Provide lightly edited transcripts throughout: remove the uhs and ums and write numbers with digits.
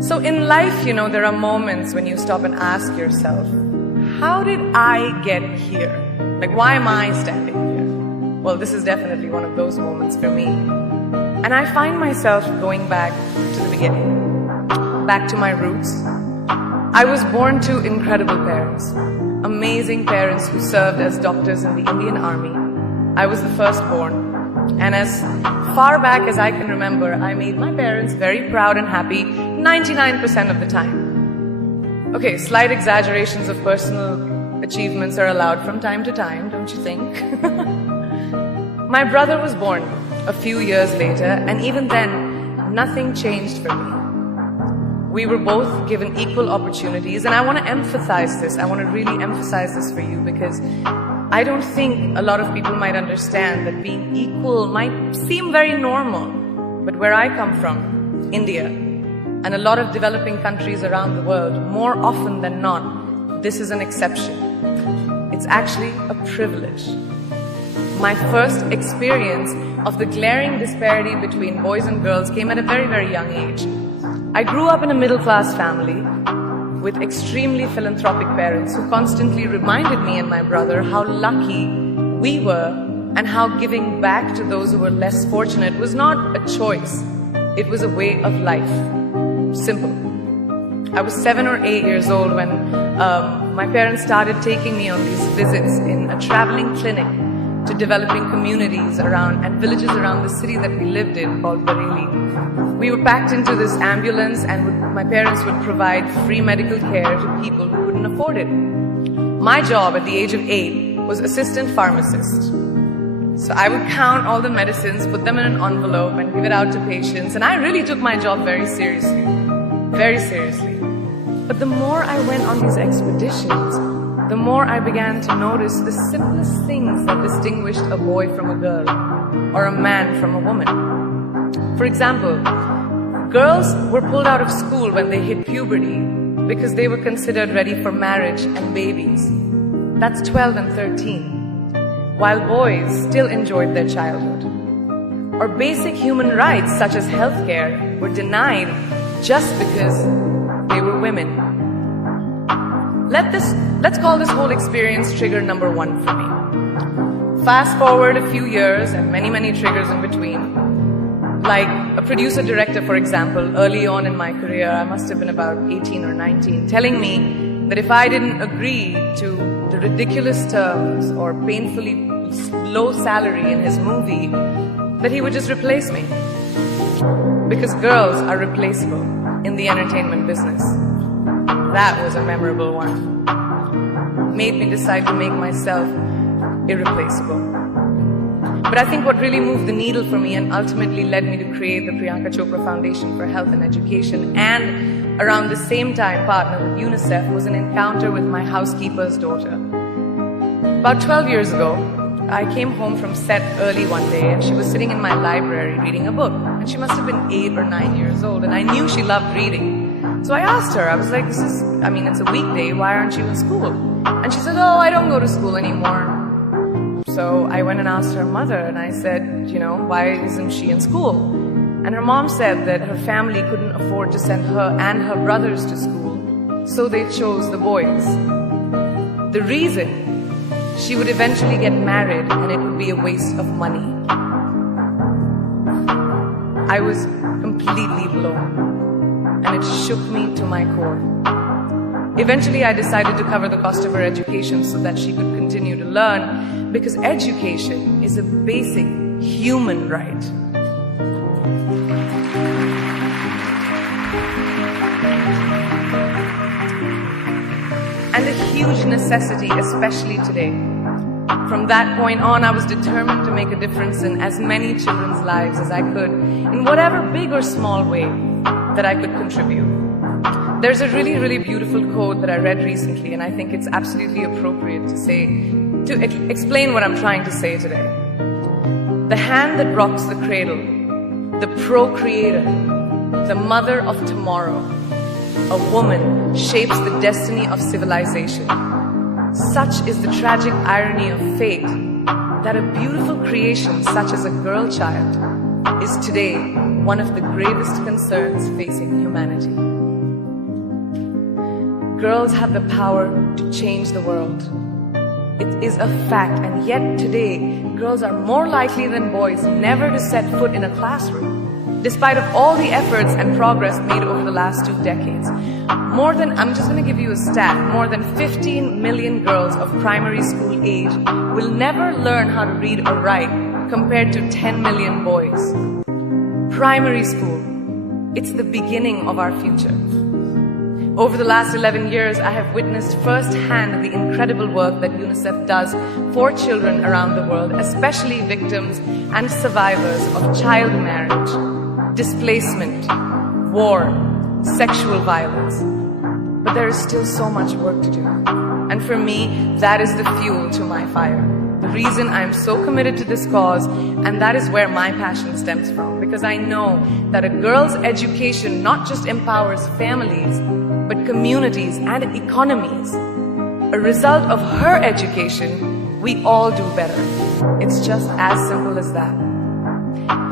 So in life, there are moments when you stop and ask yourself, how did I get here? Like, why am I standing here? Well, this is definitely one of those moments for me. And I find myself going back to the beginning, back to my roots. I was born to incredible parents, amazing parents who served as doctors in the Indian Army. I was the firstborn. And as far back as I can remember, I made my parents very proud and happy 99% of the time. Okay, slight exaggerations of personal achievements are allowed from time to time, don't you think? My brother was born a few years later, and even then, nothing changed for me. We were both given equal opportunities, and I want to emphasize this. I want to really emphasize this for you because I don't think a lot of people might understand that being equal might seem very normal. But where I come from, India, and a lot of developing countries around the world, more often than not, this is an exception. It's actually a privilege. My first experience of the glaring disparity between boys and girls came at a very, very young age. I grew up in a middle-class family with extremely philanthropic parents who constantly reminded me and my brother how lucky we were and how giving back to those who were less fortunate was not a choice. It was a way of life. Simple. I was 7 or 8 years old when my parents started taking me on these visits in a traveling clinic to developing communities around and villages around the city that we lived in called Bareilly. We were packed into this ambulance and my parents would provide free medical care to people who couldn't afford it. My job at the age of 8 was assistant pharmacist. So I would count all the medicines, put them in an envelope and give it out to patients, and I really took my job very seriously. Very seriously. But the more I went on these expeditions, the more I began to notice the simplest things that distinguished a boy from a girl or a man from a woman. For example, girls were pulled out of school when they hit puberty because they were considered ready for marriage and babies. That's 12 and 13, while boys still enjoyed their childhood. Or basic human rights such as healthcare were denied just because they were women. Let's call this whole experience trigger number 1 for me. Fast forward a few years and many, many triggers in between. Like a producer-director, for example, early on in my career, I must have been about 18 or 19, telling me that if I didn't agree to the ridiculous terms or painfully low salary in his movie, that he would just replace me. Because girls are replaceable in the entertainment business. That was a memorable one. Made me decide to make myself irreplaceable. But I think what really moved the needle for me and ultimately led me to create the Priyanka Chopra Foundation for Health and Education, and around the same time partner with UNICEF, was an encounter with my housekeeper's daughter. About 12 years ago, I came home from set early one day and she was sitting in my library reading a book. And she must have been 8 or 9 years old, and I knew she loved reading. So I asked her, I was like, it's a weekday, why aren't you in school? And she said, oh, I don't go to school anymore. So I went and asked her mother, and I said, why isn't she in school? And her mom said that her family couldn't afford to send her and her brothers to school, so they chose the boys. The reason? She would eventually get married and it would be a waste of money. I was completely blown. And it shook me to my core. Eventually, I decided to cover the cost of her education so that she could continue to learn, because education is a basic human right. And a huge necessity, especially today. From that point on, I was determined to make a difference in as many children's lives as I could, in whatever big or small way that I could contribute. There's a really, really beautiful quote that I read recently, and I think it's absolutely appropriate to explain what I'm trying to say today. The hand that rocks the cradle, the procreator, the mother of tomorrow, a woman shapes the destiny of civilization. Such is the tragic irony of fate that a beautiful creation such as a girl child is today one of the gravest concerns facing humanity. Girls have the power to change the world. It is a fact, and yet today, girls are more likely than boys never to set foot in a classroom, despite of all the efforts and progress made over the last 2 decades. I'm just going to give you a stat, more than 15 million girls of primary school age will never learn how to read or write compared to 10 million boys. Primary school, it's the beginning of our future. Over the last 11 years, I have witnessed firsthand the incredible work that UNICEF does for children around the world, especially victims and survivors of child marriage, displacement, war, sexual violence. But there is still so much work to do. And for me, that is the fuel to my fire. The reason I'm so committed to this cause, and that is where my passion stems from. Because I know that a girl's education not just empowers families, but communities and economies. A result of her education, we all do better. It's just as simple as that.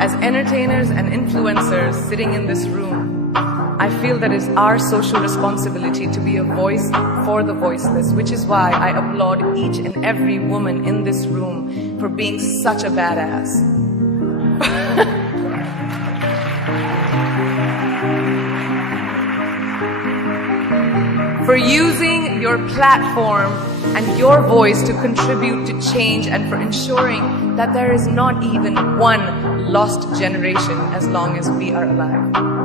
As entertainers and influencers sitting in this room, I feel that it's our social responsibility to be a voice for the voiceless, which is why I applaud each and every woman in this room for being such a badass. For using your platform and your voice to contribute to change, and for ensuring that there is not even one lost generation as long as we are alive.